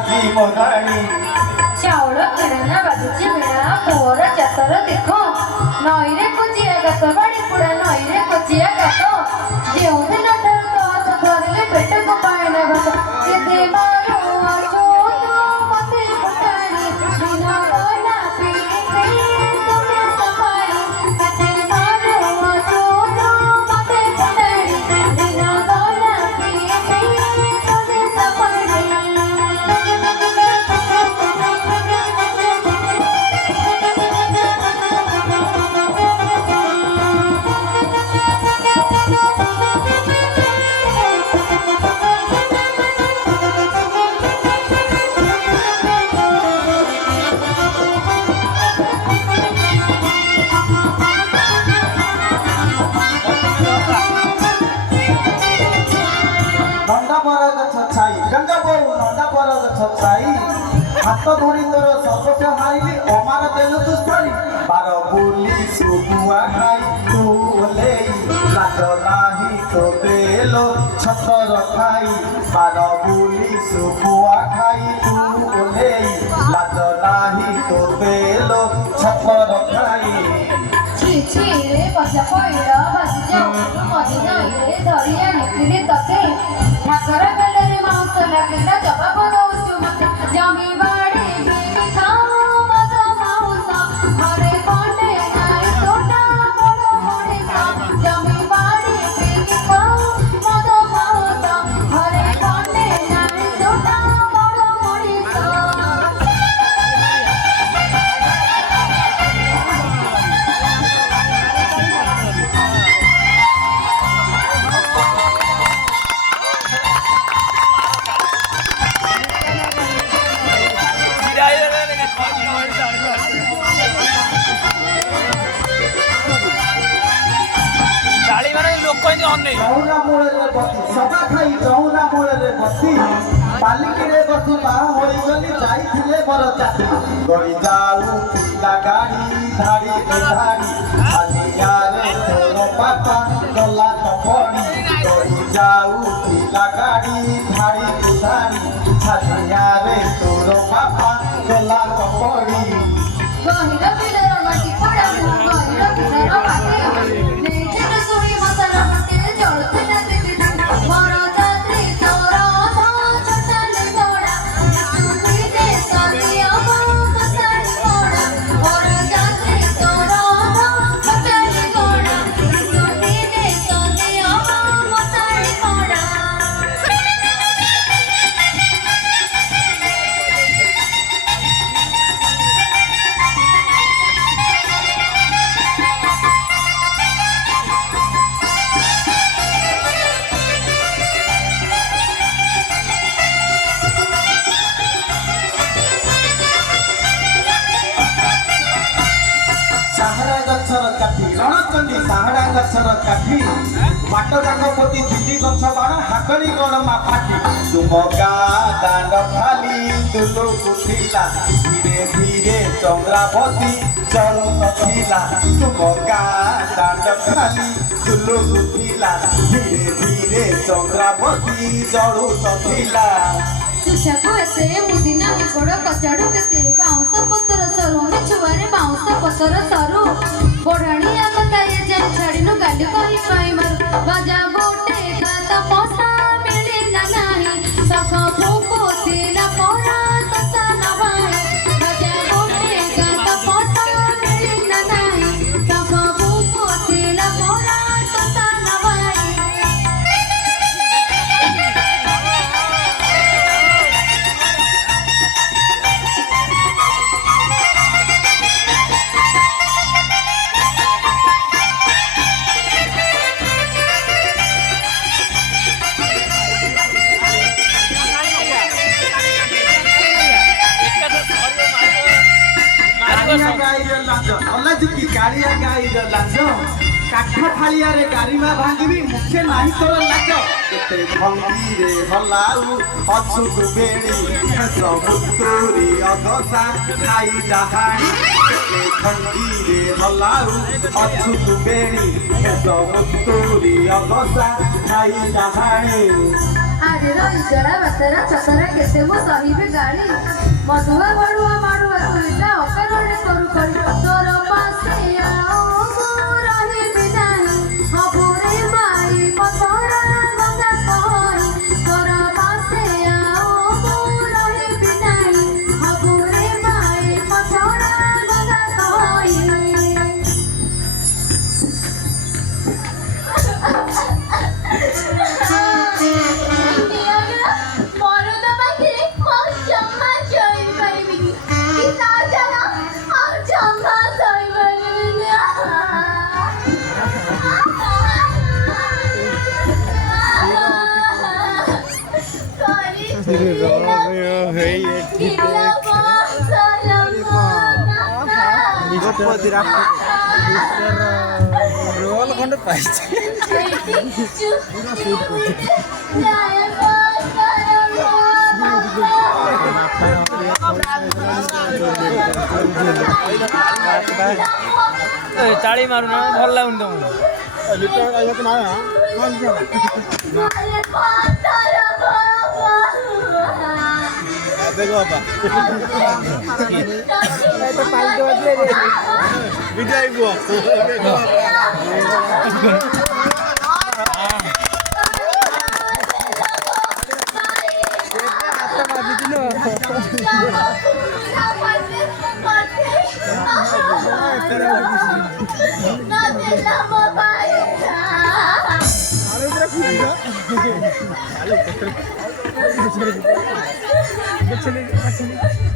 आजी मोराणी चाउल किराना बाजुची बेड़ा मोर चतर देख नईरे कोचिया गात बाड़ी पुड़ा नईरे कोचिया गात जो दिन ठार तो हाथ धरले पेट को पाएना भात केते मारो आछो तो मते पटाणी बिना गला पीके तुमे सफाई केते मारो आछो तो मते पटाणी बिना गला पीके तुमे सफाई नंदा बर गछ छाई गंगा बोऊ नंदा बर गछ छाई हाथ धरी तोर सर्वस्व हारिली अमार देलु तू स्थाई बार बोली सुबुआ खाई तू ओलेई लाज नाही तो बेलो छतर खाई बार बोली सुबुआ खाई तू ओलेई लाज नाही तो बेलो छतर खाई छी रे बजा पइड़ा बाजी जाऊ मजे नई रे धरिया निकली तते ठाकर गलरे मांस लागला जवाब दउछु मते जमी बाड़ी बेबी खाऊ मजा माउसा घरे कोटे नाई तोटा बड़ मणिसा जमी बाड़ी बेबी खाऊ मजा माउसा घरे कोटे नाई तोटा बड़ मणिसा चौना मूल बती सदा खाई चौना मूल बती पालिकी बसी मा होगली जाइए बर चाची गड़ी जाऊ पिला गाड़ी धाड़ी धाड़ी खालिया रे तोर पापा गला तपड़ी गड़ी जाऊ पिला गाड़ी धाड़ी धाड़ी खालिया रे तोर पापा गला तपड़ी गहिरा बिलर माटी पड़ा गहिरा बिलर माटी नेजन सुई मसाला मटे जळते देखि मोर जात्री तोरा धा चटले गोड़ा सुनी दे सदिया मसाली गोड़ा मोर जात्री तोरा धा चटले गोड़ा सुनी दे सदिया मसाली गोड़ा साहड़ा गछर काठी रणचंडी साहड़ा गछर काठी माट डांग पोती दिल्ली गछ बाण हाकड़ी गरमा फाटी तुम गाँ दांड खाली दुलु उठिला धीरे धीरे चंद्रावती चलु नथिला तुम गाँ दांड खाली दुलु उठिला धीरे धीरे चंद्रावती चलु नथिला तुझको ऐसे मुदिना गोड़ कचाड़ू केते बाउंस पतर सरू में छुआरे बाउंस पतर सरू बोढ़ाणी आगताए जान छाड़ीनु गाली कही पाई मर बजा गोटे खाता पोसा मिली ना नाही सख फूको तेला पोरा तसा नवाई बजा गोटे खाता पोसा मिली ना नाही सख फूको तेला पोरा तसा नवाई कालिया गाईर लाज अलजुकी कालिया गाईर लाज काठ थालिया रे गारिमा भांगिबी मुखे नाही तोर लाज केते भंगी रे हलाउ अछुक बेणी समुद्री अगसा खाई डहाणी केते भंगी रे हलाउ अछुक बेणी समुद्री अगसा खाई डहाणी ଆଜିର ଇଜଡ଼ା ବାତେରା ଚତରା କେତେ ମୁଁ ସହିବି ଗାଳି ମଧୁଆ ବଢୁଆ ମାଡୁଆ ତୁଇଟା ଅକାରରେ କରୁ କରି ତୋର ପାଶେ ଆଉ ମୁଁ ରହିବି ନାହିଁ ହବୁରେ ମାଇ ମଥରା ଗଙ୍ଗା କହି ତୋର ପାଶେ ଆଉ ମୁଁ ରହିବି ନାହିଁ ହବୁରେ ମାଇ ମଥରା ଗଙ୍ଗା କହି ମରୁଦ ପାଖରେ ମୁଁ ଜମା ଶୋଇପାରିବିନି କି ତା ଛଡା ଆଉ ଜମା ଶୋଇପାରିବିନି ରୋଲ ଖଣ୍ଡେ ପାଇଛି ତାଳି ମାରୁନ ଭଲ ଲାଗୁନି Mama.